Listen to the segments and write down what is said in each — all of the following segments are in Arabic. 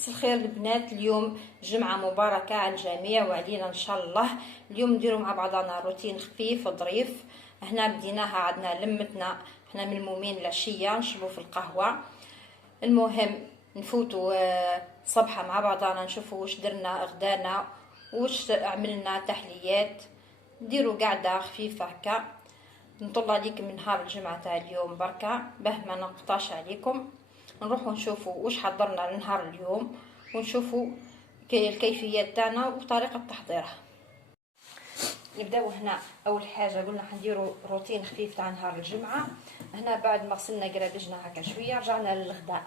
مساء الخير البنات. اليوم جمعة مباركة على الجميع وعلينا ان شاء الله. اليوم نديرو مع بعضنا روتين خفيف وظريف. هنا بديناها، عندنا لمتنا، احنا ملمومين العشية نشربو في القهوة. المهم نفوتوا صبحة مع بعضنا، نشوفوا واش درنا غدانا، واش عملنا تحليات، نديرو قعدة خفيفة هكا. نطلع عليكم من نهار الجمعة تاع اليوم بركة باه ما نقطعش عليكم. نروحوا نشوفوا واش حضرنا لنهار اليوم، ونشوفوا الكيفيات تاعنا وطريقة تحضيرها. نبداو هنا. اول حاجه قلنا حنديروا روتين خفيف تاع نهار الجمعه. هنا بعد ما غسلنا قرابجنا هكا شويه رجعنا للغداء.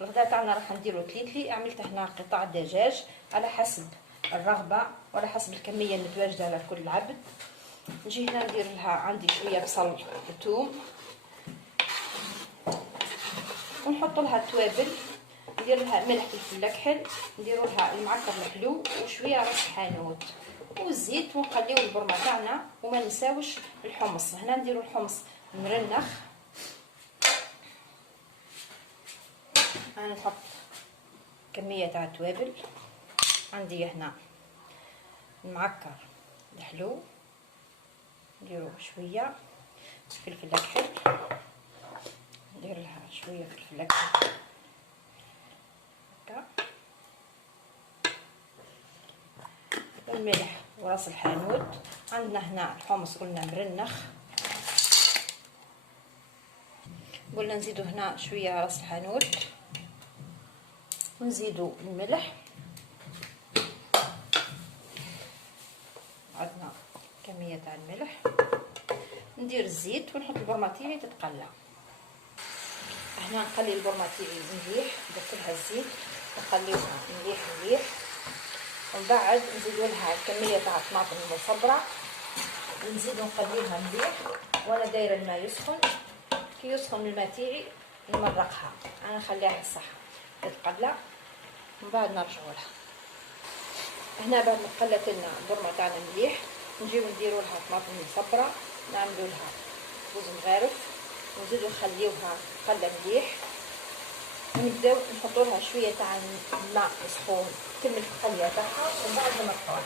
الغداء تاعنا راح نديروا تليتلي. عملت هنا قطع دجاج على حسب الرغبه وعلى حسب الكميه المتواجده على كل عبد. نجي هنا ندير لها عندي شويه بصل وثوم، ونحط لها التوابل، ندير لها ملح فلفل اكحل، نديروا لها المعكر الحلو وشويه راس حانوت والزيت، ونخليو البرمه تاعنا. وما نساوش الحمص. هنا نديروا الحمص مرنخ. انا نحط كميه تاع التوابل. عندي هنا المعكر الحلو، نديروا شويه فلفل اكحل، ندير لها شويه فلفل اكحل هكا، والملح وراس الحانوت. عندنا هنا الحمص قلنا مرنخ، قلنا نزيدو هنا شويه راس الحانوت، ونزيدو الملح. عندنا كميه تاع الملح. ندير الزيت ونحط البرمه تاعي تتقلى. هنا نخلي البرمه تاعي مليح، درت لها الزيت نخليوها مليح مليح. ومن بعد نزيدو لها كميه تاع الطماطم المصبره، ونزيدو نخليها مليح. وانا دايره الماء يسخن، كي يسخن الماء تاعي نمرقها. انا نخليها صح تتقلى، من بعد نرجعوا لها. هنا بعد ما تقلت لنا البرمه تاعنا مليح، نجيو نديروا لها طماطم مصبره، نعملوا لها رز مغارف، ونزيدو نخليوها تقلى مليح، ونبداو نحطوا لها شويه تاع الماء مسخون تكمل التقليه تاعها، ومن بعد نرفعوها.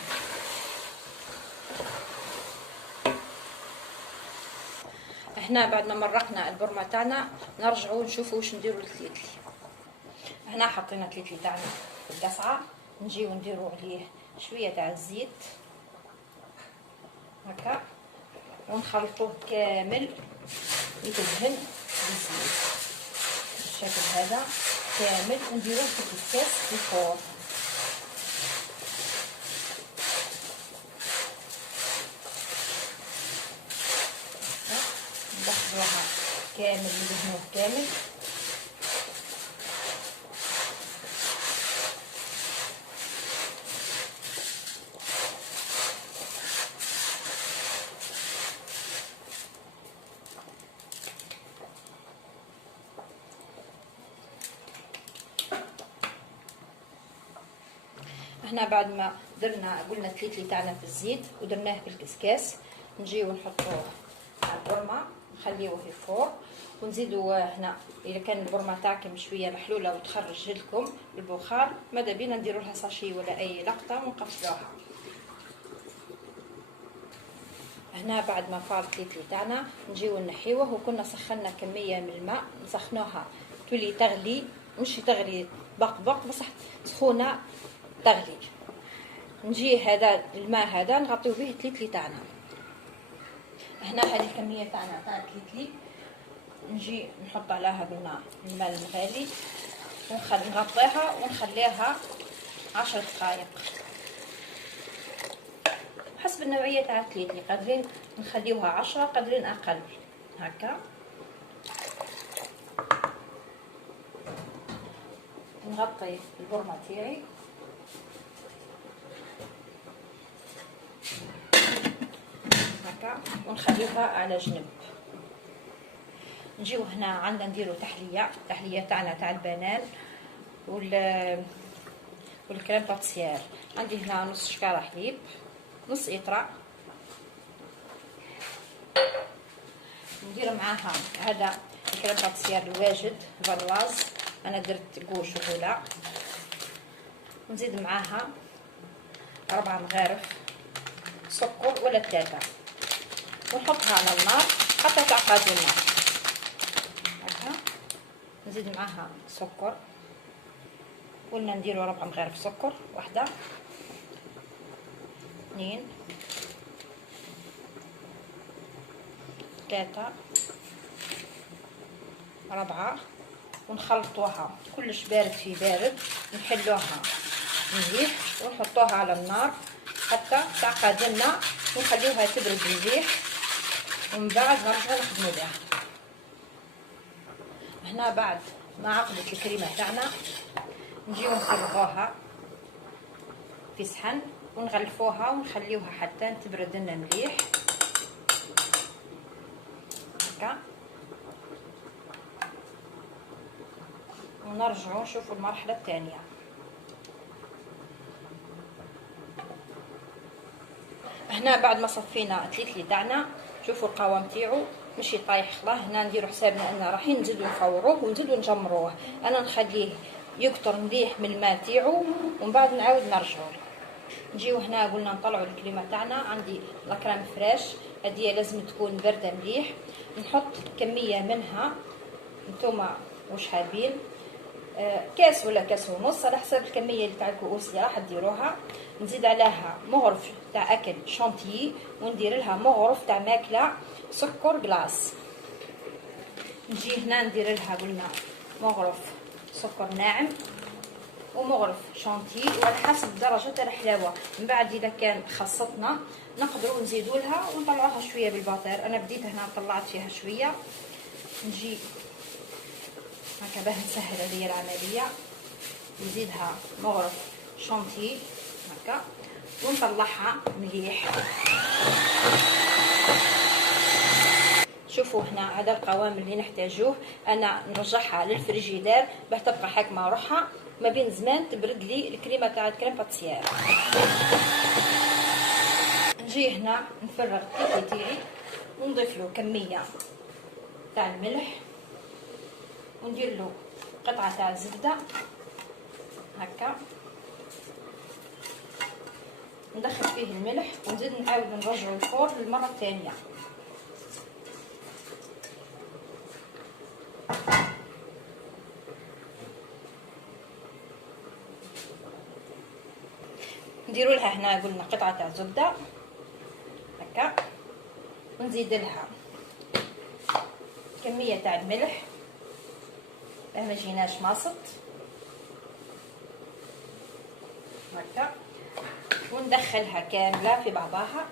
هنا بعد ما مرقنا البرمه تاعنا نرجعوا نشوفوا واش نديروا للتليتلي. هنا حطينا التليتلي تاعنا في القصعه، نجيو نديروا عليه شويه تاع الزيت هكا، ونخلطوه كامل يتدهن بالزيت بالشكل هذا كامل، ونديروه في الكاس في الفرن. ندخلوها كامل ندهنوه كامل. هنا بعد ما درنا قلنا التليتلي تاعنا في الزيت ودرناه في الكسكاس، نجيو نحطوه على البرمه، نخليوه يفور، ونزيدو هنا اذا كان البرمه تاعكم شويه محلوله وتخرج لكم البخار، ماذا بينا نديرو لها ساشي ولا اي لقطه ونقفلوها. هنا بعد ما فار التليتلي تاعنا نجيو نحيوه، وكنا سخنا كميه من الماء نسخنوها تولي تغلي، مش تغلي بق بصح سخونه تغلي. نجي هذا الماء هذا نغطيو به التليتلي تاعنا. هنا هذه الكميه تاعنا تاع التليتلي، نجي نحط عليها قلنا الماء المغلي، نغطيها ونخليها 10 دقائق حسب النوعيه تاع التليتلي. قادرين نخليوها 10، قادرين اقل هكا. نغطي البرمه تاعي هكا ونخليوها على جنب. نجيو هنا عندنا نديرو تحليه تاعنا تاع البنان والكريم باتيسير. عندي هنا نص شكاره حليب، نص اطرا، ندير معاها هذا الكريم باتيسير الواجد فانواز، انا درت كو شوكولا نزيد معاها 4 مغارف سكر ولا 3 ونحطها على النار حتى تعقد النار. هكا نزيد معاها سكر، قلنا نديرو 4 مغارف سكر، 1 2 3 4 ونخلطوها كلش بارد في بارد، نحلوها مليح ونحطوها على النار حتى تعقد لنا ونخليوها تبرد مليح، ومن بعد نرجعو نخدمو بها. هنا بعد ما عقدت الكريمه تاعنا نجيو نفرغوها في صحن ونغلفوها ونخليوها حتى تبرد لنا مليح هكا، ونرجعو نشوفو المرحله الثانيه. هنا بعد ما صفينا التليتلي تاعنا شوفوا القوام تاعو ماشي طايح خضاه. هنا نديرو حسابنا ان رايحين نزيدو نفوروه ونزيدو نجمروه. انا نخليه يكتر مليح من الماء تاعو ومن بعد نعاود نرجعو. نجيو هنا قلنا نطلعوا الكريمه تاعنا. عندي لاكريم فريش، هذه لازم تكون بارده مليح. نحط كميه منها، نتوما واش حابين، كاس ولا كاس ونص على حسب الكميه اللي تاع الكؤوس اللي راح ديروها. نزيد عليها مغرف تاع اكل شانتيي وندير لها مغرف تاع ماكله سكر كلاص. نجي هنا ندير لها قلنا مغرف سكر ناعم ومغرف شانتيي وعلى حسب درجه الحلاوه. من بعد اذا كان خاصتنا نقدروا نزيدوا لها ونطلعوها شويه بالباطير. انا بديت هنا طلعت فيها شويه. نجي هكا باه نسهل عليا العمليه نزيدها مغرف شانتيي هكا ونطلعها مليح. شوفوا هنا هذا القوام اللي نحتاجوه. انا نرجعها للفريجيدير باه تبقى حاكمه روحها، ما بين زمان تبرد لي الكريمه تاع الكريم باتيسير. نجي هنا نفرغ الكيكي تاعي ونضيف له كميه تاع الملح وندير له قطعه تاع الزبده هكا، ندخل فيه الملح ونزيد نعاود نرجعو الفرن للمره الثانيه. نديروا لها هنا قلنا قطعه تاع زبده هكا ونزيد لها كميه تاع الملح باه ما يجيناش ماسط هكا، وندخلها كامله في بعضها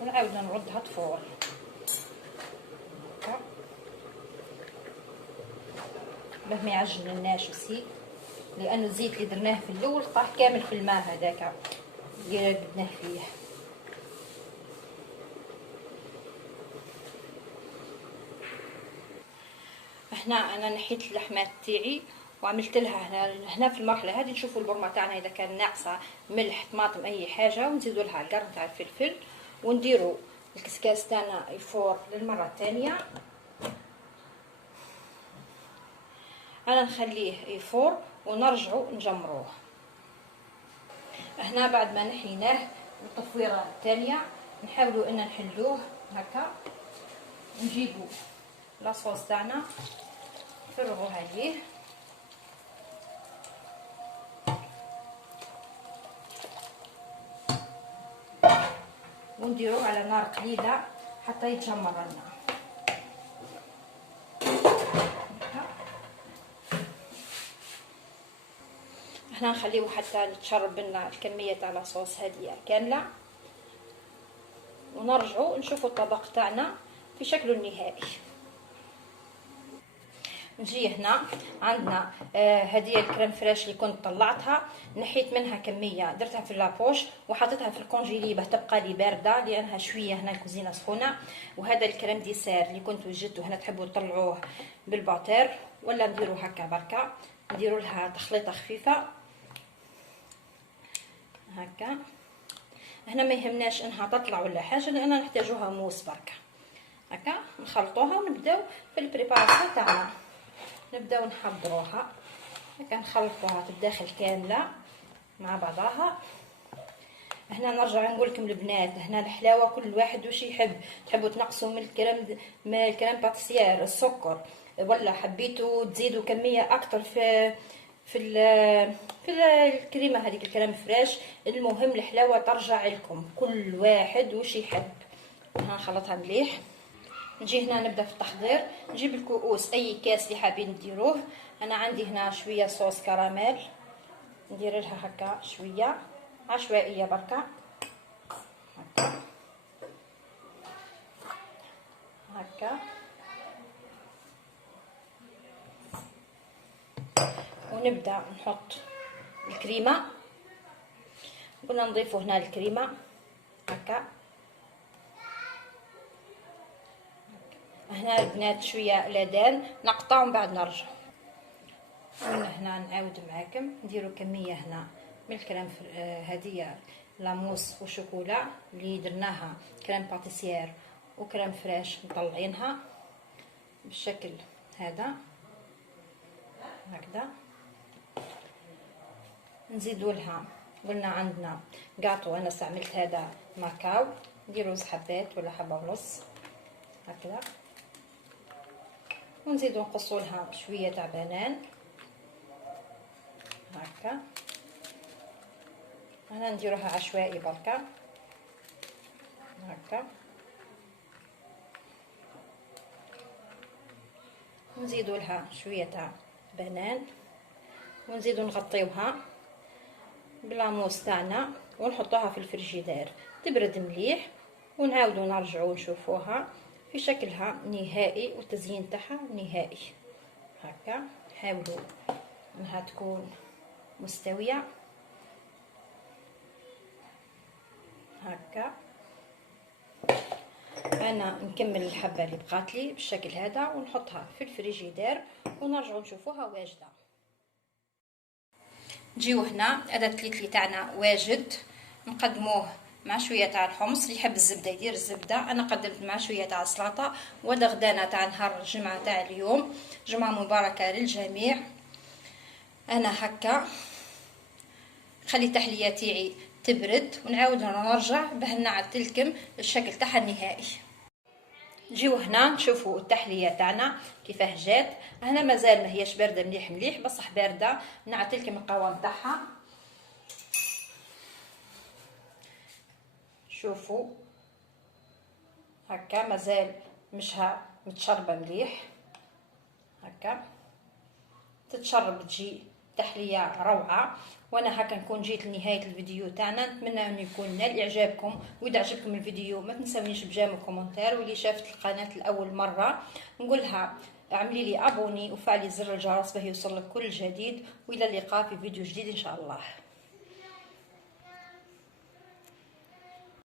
ونعاود نردها تفور هكا باه ما يعجنلناش وسي، لانه الزيت اللي درناه في الاول طاح كامل في الماء هذاك اللي بدناه فيه. هنا انا نحيت اللحمات تاعي وعملت لها هنا في المرحله هذه نشوفوا البرمه تاعنا اذا كان ناقصه ملح طماطم اي حاجه، ونزيدوا لها القرن تاع الفلفل ونديروا الكسكاس تاعنا يفور للمره الثانيه. انا نخليه يفور ونرجعوا نجمروه. هنا بعد ما نحيناه التفويره الثانيه نحاولوا ان نحلوه هكا، نجيبوا لاصوص تاعنا نفرغوا عليه ونديروه على نار قليله حتى يتجمر لنا. هنا نخليه حتى تشرب لنا الكميه تاع لاصوص هذه كامله، ونرجعوا نشوفوا الطبق تاعنا في شكله النهائي. نجي هنا عندنا هذه الكريم فريش اللي كنت طلعتها، نحيت منها كميه درتها في لابوش وحطيتها في الكونجيلي باه تبقى لي بارده لانها شويه هنا الكوزينه سخونه. وهذا الكريم ديسير اللي كنت وجدته هنا، تحبوا تطلعوه بالباطير ولا نديروا هكا بركه، نديروا لها تخليطه خفيفه هكا. هنا ما يهمناش انها تطلع ولا حاجه لان نحتاجوها موس بركه هكا. نخلطوها ونبداو في البريباراسيون تاعنا، نبداو نحضروها هكا نخلطوها في الداخل كامله مع بعضها. هنا نرجع نقول لكم البنات، هنا الحلاوه كل واحد واش يحب. تحبوا تنقصوا من الكريم باتيسير السكر، ولا حبيتوا تزيدوا كميه اكتر في الكريمه هذيك الكريم فريش. المهم الحلاوه ترجع لكم، كل واحد واش يحب. هنخلطها مليح. نجي هنا نبدا في التحضير. نجيب الكؤوس اي كاس اللي حابين ديروه. انا عندي هنا شويه صوص كراميل، ندير لها هكا شويه عشوائيه بركه هكا هكا. ونبدا نحط الكريمه، قلنا نضيفوا هنا الكريمه هكا. هنا البنات شويه لدان نقطع ومن بعد نرجع. هنا نعاود معاكم نديروا كميه هنا من الكريم هذه لاموس وشوكولا اللي درناها كريم باتيسير وكريم فريش، مطلعينها بالشكل هذا هكذا. نزيدوا لها، قلنا عندنا كاطو، انا استعملت هذا ماكاو، نديروا 2 حبات ولا حبه ونص هكذا. ونزيدوا نقصوا لها شويه تاع بنان هكا. هنا نديروها عشوائي بركه هكا. نزيدوا لها شويه تاع بنان، ونزيدوا نغطيوها باللاموس تاعنا ونحطوها في الفريجيدير تبرد مليح، ونعاودوا نرجعوا نشوفوها في شكلها نهائي والتزيين تاعها نهائي هكا. حاولوا انها تكون مستويه هكا. انا نكمل الحبه اللي بقات لي بالشكل هذا ونحطها في الفريجيدير ونرجعوا نشوفوها واجده. نجيو هنا هذا التليتلي تاعنا واجد، نقدموه مع شويه تاع الحمص. اللي يحب الزبده يدير الزبده، انا قدمت مع شويه تاع السلطه. وهذا غدانا تاع نهار الجمعه تاع اليوم، جمعه مباركه للجميع. انا هكا خلي التحليه تاعي تبرد ونعاود نرجع باه نعدلكم الشكل تاعها النهائي. نجيو هنا نشوفوا التحليه تاعنا كيفاه جات. هنا مازال ما هيش بارده مليح مليح، بصح بارده. نعطيلكم القوام تاعها، شوفوا هكا مازال مشها متشربه مليح هكا. تتشرب تجي تحليه روعه. وانا هكا نكون جيت لنهايه الفيديو تاعنا. نتمنى انه يكون نال اعجابكم، واذا عجبكم الفيديو ما تنسونيش بجام كومنتير. واللي شافت القناه لاول مره نقولها اعملي لي ابوني وفعلي زر الجرس باه يوصلك كل جديد. والى اللقاء في فيديو جديد ان شاء الله.